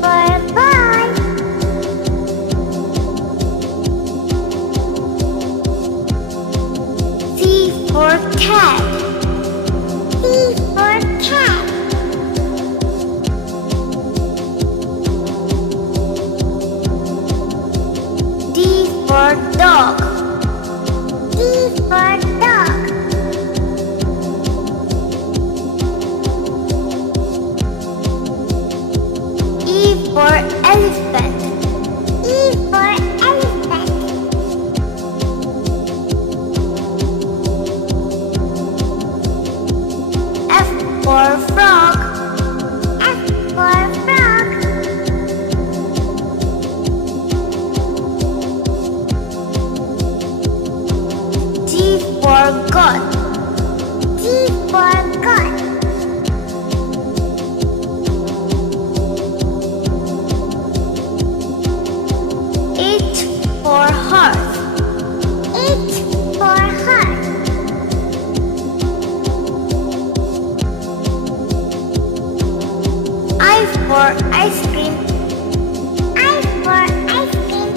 for ball. C for cat. C for cat. D for dog. D for dog. E for elephant. E for elephant. F for frog. F for frog. G for goat. G for goat. H for horse. H for horse. I for ice cream. I for ice cream.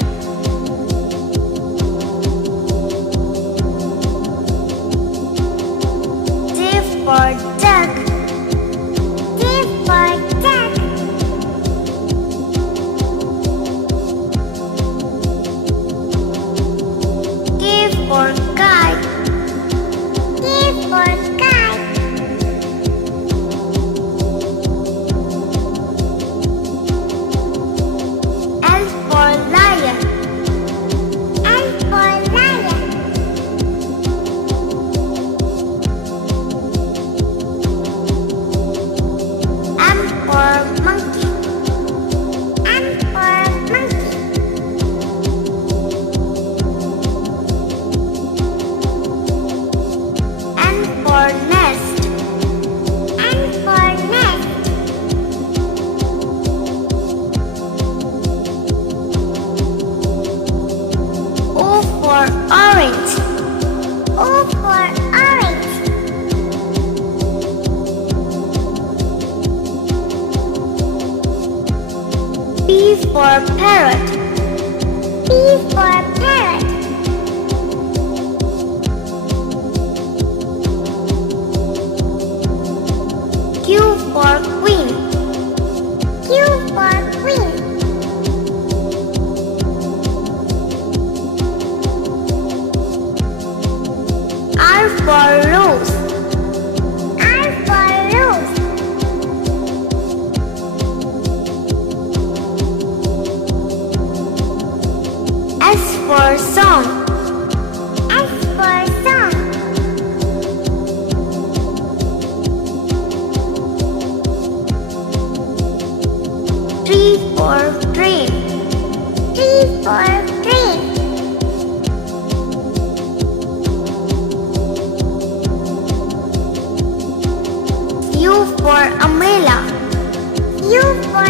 J for duck. J for duck. K for kite. K for kite. L for lion. L for lion. M for monkey. M for monkey. N for nest. N for nest. O for orange. O for orange. P for parrot. P for parrot. Q for queen. Q for queen. R for rose. R for rose. S for song. S for song. T for train. T for train. U for umbrella. U for